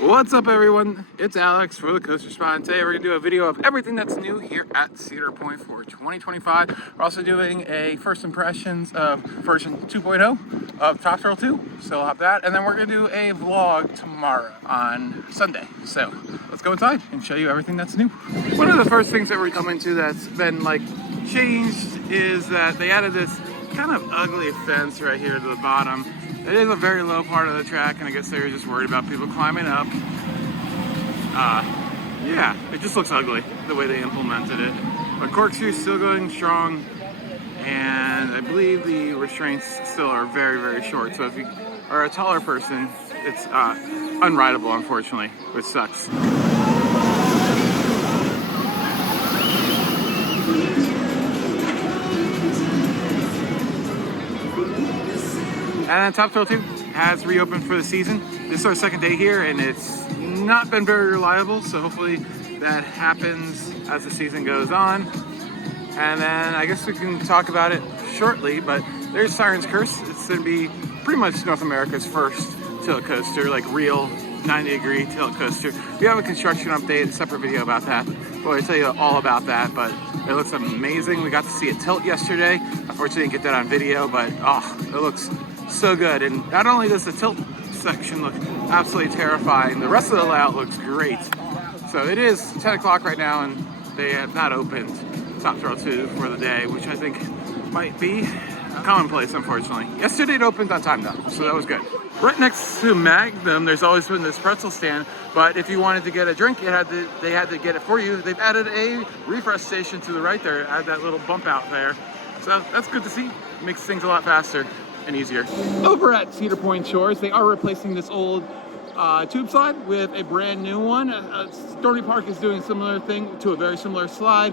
What's up, everyone? It's Alex for the Coaster Spot. Today we're going to do a video of everything that's new here at Cedar Point for 2025. We're also doing a first impressions of version 2.0 of Top Thrill 2, so we'll have that. And then we're going to do a vlog tomorrow on Sunday. So let's go inside and show you everything that's new. One of the first things that we're coming to that's been changed is that they added this kind of ugly fence right here to the bottom. It is a very low part of the track, and I guess they were just worried about people climbing up. Yeah, it just looks ugly the way they implemented it. But corkscrew's still going strong, and I believe the restraints still are very, very short. So if you are a taller person, it's unrideable, unfortunately, which sucks. And then Top Thrill 2 has reopened for the season. This is our second day here, and it's not been very reliable, so hopefully that happens as the season goes on. And then I guess we can talk about it shortly, but there's Siren's Curse. It's going to be pretty much North America's first tilt coaster, real 90-degree tilt coaster. We have a construction update, a separate video about that. Well, I'll tell you all about that, but it looks amazing. We got to see it tilt yesterday. Unfortunately, didn't get that on video, but it looks so good. And not only does the tilt section look absolutely terrifying, the rest of the layout looks great. So it is 10 o'clock right now, and they have not opened Top Thrill 2 for the day, which I think might be commonplace, unfortunately. Yesterday it opened on time though, so that was good. Right next to Magnum, there's always been this pretzel stand, but if you wanted to get a drink, they had to get it for you. They've added a refresh station to the right there, add that little bump out there. So that's good to see. It makes things a lot faster and easier. Over at Cedar Point Shores, they are replacing this old tube slide with a brand new one. Stony Park is doing a similar thing to a very similar slide.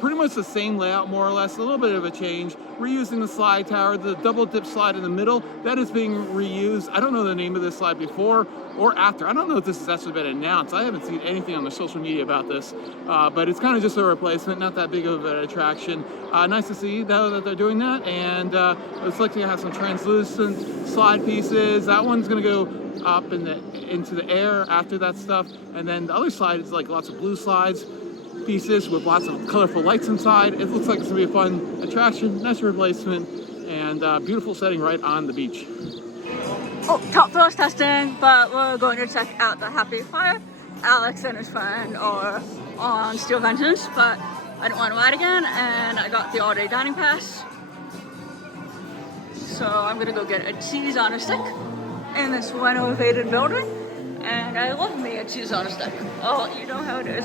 Pretty much the same layout, more or less, a little bit of a change. Reusing the slide tower, the double dip slide in the middle, that is being reused. I don't know the name of this slide before or after. I don't know if this has actually been announced. I haven't seen anything on the social media about this, but it's kind of just a replacement, not that big of an attraction. Nice to see though that they're doing that, and it's likely to have some translucent slide pieces. That one's gonna go up into the air after that stuff, and then the other slide is lots of blue slides pieces with lots of colorful lights inside. It looks like it's gonna be a fun attraction, nice replacement, and beautiful setting right on the beach. Oh, Top Thrill's testing, but we're going to check out the Happy Fire. Alex and his friend are on Steel Vengeance, but I didn't want to ride again, and I got the all-day dining pass. So I'm gonna go get a cheese on a stick in this renovated building, and I love me a cheese on a stick. Oh, you know how it is.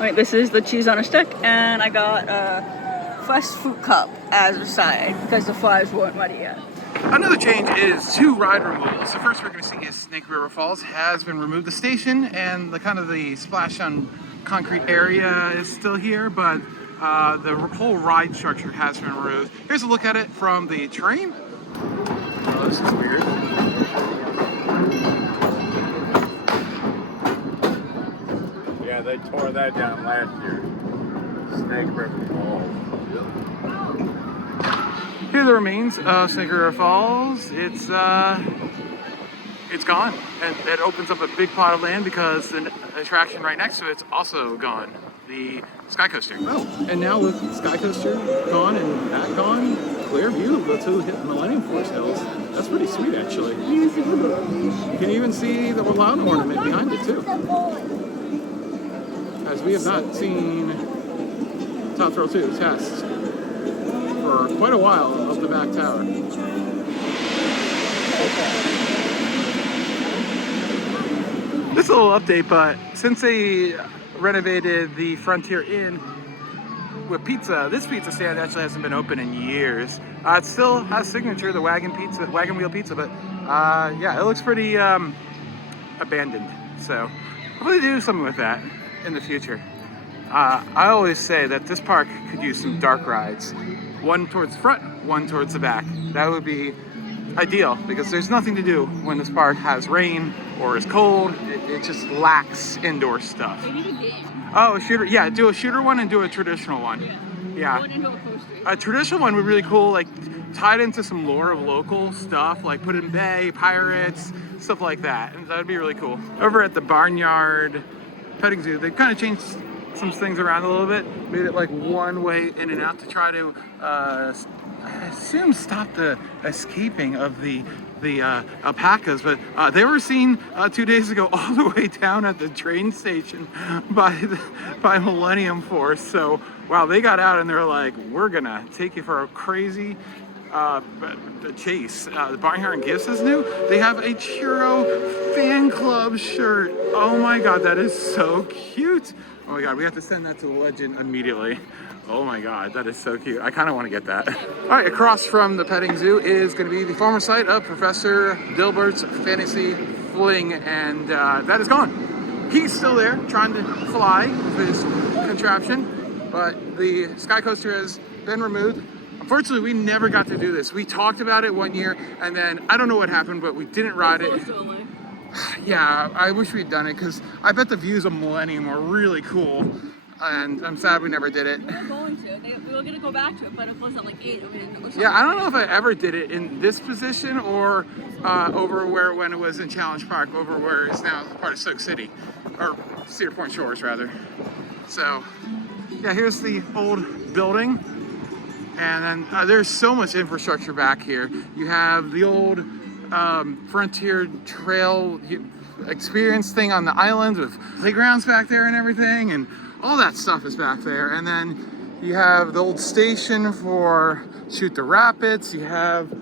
Right, this is the cheese on a stick, and I got a fresh fruit cup as a side because the fries weren't ready yet. Another change is 2 ride removals. The first we're going to see is Snake River Falls has been removed. The station and the splash on concrete area is still here, but the whole ride structure has been removed. Here's a look at it from the train. Oh, this is weird. Yeah, they tore that down last year. Snake River Falls. Here are the remains of Snake River Falls. It's gone, and it opens up a big plot of land because the attraction right next to it's also gone. The Sky Coaster. Oh, and now with Sky Coaster gone and that gone, clear view of the 2 Millennium Force Hills. That's pretty sweet, actually. You can even see the Loud ornament behind it too. As we have not seen Top Thrill 2 test for quite a while of the back tower. This is a little update, but since they renovated the Frontier Inn with pizza, this pizza stand actually hasn't been open in years. It still has signature, the wagon wheel pizza, but yeah, it looks pretty abandoned. So hopefully they do something with that in the future. I always say that this park could use some dark rides. One towards the front, one towards the back. That would be ideal because there's nothing to do when this park has rain or is cold. It just lacks indoor stuff. They need a game. Oh, a shooter. Yeah, do a shooter one and do a traditional one. Yeah. Going into a coaster. A traditional one would be really cool. tied into some lore of local stuff, like Put in Bay, pirates, stuff like that. And that'd be really cool. Over at the Barnyard petting zoo, they kind of changed some things around a little bit, made it like one way in and out to try to, I assume, stop the escaping of the alpacas, but they were seen 2 days ago all the way down at the train station by Millennium Force. So wow, they got out and they're like, we're gonna take you for a crazy chase. The Barnyard Gifts is new. They have a Churro fan club shirt. Oh my god, that is so cute. Oh my god, we have to send that to the legend immediately. Oh my god, that is so cute. I kind of want to get that. All right, across from the petting zoo is going to be the former site of Professor Dilbert's Fantasy Fling, and that is gone. He's still there trying to fly with his contraption, but the sky coaster has been removed. Unfortunately, we never got to do this. We talked about it one year, and then I don't know what happened, but we didn't ride it. Yeah, I wish we'd done it, because I bet the views of Millennium are really cool. And I'm sad we never did it. We were going to. We were going to go back to it, but it was at like 8. Yeah, I don't know if I ever did it in this position or over where when it was in Challenge Park, over where it's now part of Soak City, or Cedar Point Shores rather. So, yeah, here's the old building, and then there's so much infrastructure back here. You have the old Frontier Trail experience thing on the island with playgrounds back there and everything, and all that stuff is back there. And then you have the old station for Shoot the Rapids. You have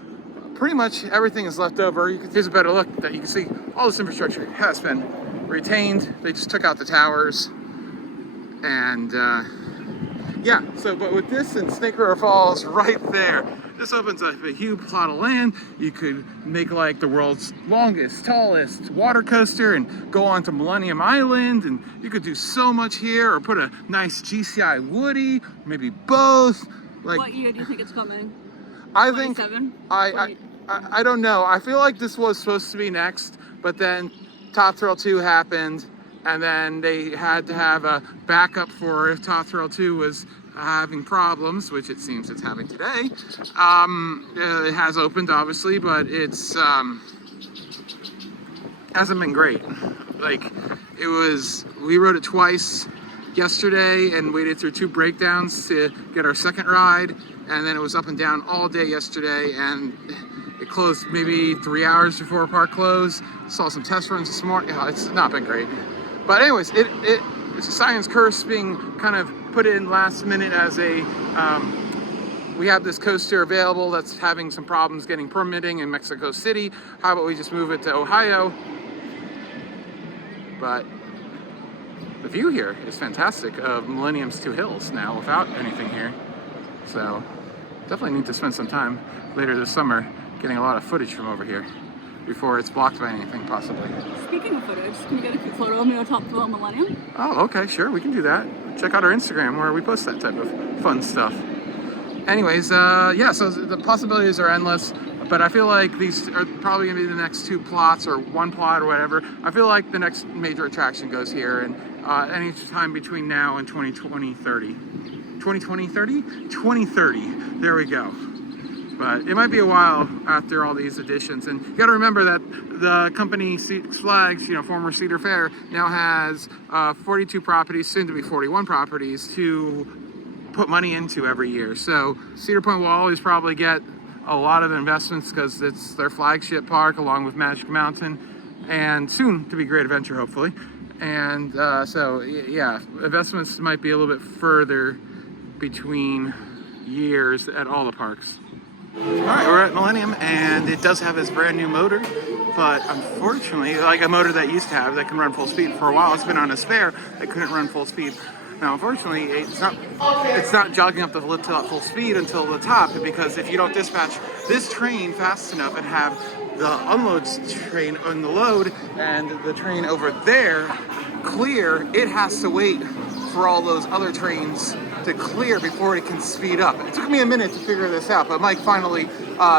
pretty much everything is left over. Here's a better look that you can see all this infrastructure has been retained. They just took out the towers. And yeah, so but with this and Snake River Falls right there, this opens up a huge plot of land. You could make like the world's longest, tallest water coaster and go on to Millennium Island, and you could do so much here, or put a nice GCI Woody, maybe both. Like, what year do you think it's coming? I think I don't know. I feel like this was supposed to be next, but then Top Thrill 2 happened, and then they had to have a backup for if Top Thrill 2 was having problems, which it seems it's having today. It has opened, obviously, but it's hasn't been great. Like, we rode it twice yesterday and waited through 2 breakdowns to get our second ride, and then it was up and down all day yesterday, and it closed maybe 3 hours before park closed. Saw some test runs this morning. Yeah, it's not been great. But anyways, it's a science curse being kind of put in last minute as a, we have this coaster available that's having some problems getting permitting in Mexico City. How about we just move it to Ohio? But the view here is fantastic of Millennium's 2 hills now without anything here. So definitely need to spend some time later this summer getting a lot of footage from over here before it's blocked by anything, possibly. Speaking of footage, can you get a quick photo of me on top of the Millennium? Oh, okay, sure, we can do that. Check out our Instagram where we post that type of fun stuff. Anyways, yeah, so the possibilities are endless, but I feel like these are probably gonna be the next 2 plots or 1 plot or whatever. I feel like the next major attraction goes here, and any time between now and 2030. 2030, there we go. But it might be a while after all these additions. And you gotta remember that the company Six Flags, former Cedar Fair, now has 42 properties, soon to be 41 properties to put money into every year. So Cedar Point will always probably get a lot of investments because it's their flagship park along with Magic Mountain, and soon to be Great Adventure, hopefully. And so yeah, investments might be a little bit further between years at all the parks. All right, we're at Millennium, and it does have its brand new motor, but unfortunately, like a motor that used to have that can run full speed, for a while it's been on a spare that couldn't run full speed. Now, unfortunately, it's not jogging up the lift to full speed until the top, because if you don't dispatch this train fast enough and have the unloads train on the load and the train over there clear, it has to wait for all those other trains to clear before it can speed up. It took me a minute to figure this out, but Mike finally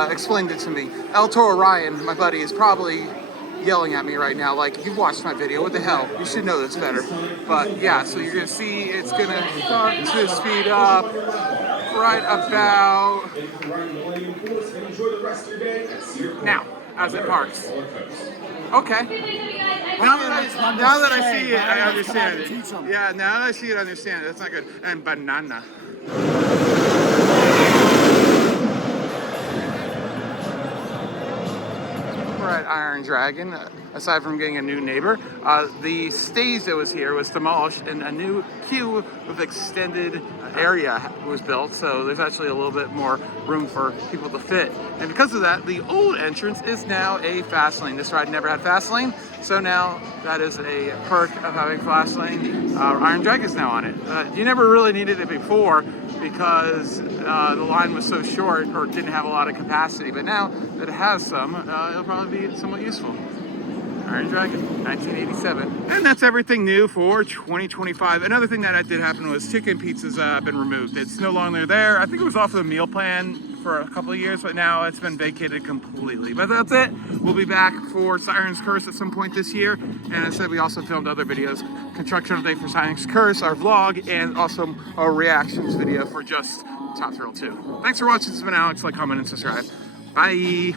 explained it to me. El Toro Ryan, my buddy, is probably yelling at me right now like, you've watched my video, what the hell? You should know this better. But yeah, so you're gonna see it's gonna start to speed up right about now as it parks. Okay. Now that I see it, I understand it. Yeah, now that I see it, I understand it. That's not good. And banana. We're at Iron Dragon. Aside from getting a new neighbor, the stage that was here was demolished and a new queue with extended area was built. So there's actually a little bit more room for people to fit. And because of that, the old entrance is now a fast lane. This ride never had fast lane, so now that is a perk of having fast lane. Iron Dragon is now on it. You never really needed it before because the line was so short or didn't have a lot of capacity, but now that it has some, it'll probably be somewhat useful. Iron Dragon, 1987. And that's everything new for 2025. Another thing that did happen was chicken pizza's been removed. It's no longer there. I think it was off of the meal plan for a couple of years, but now it's been vacated completely. But that's it. We'll be back for Siren's Curse at some point this year. And as I said, we also filmed other videos. Construction update for Siren's Curse, our vlog, and also a reactions video for just Top Thrill 2. Thanks for watching. This has been Alex. Like, comment, and subscribe. Bye.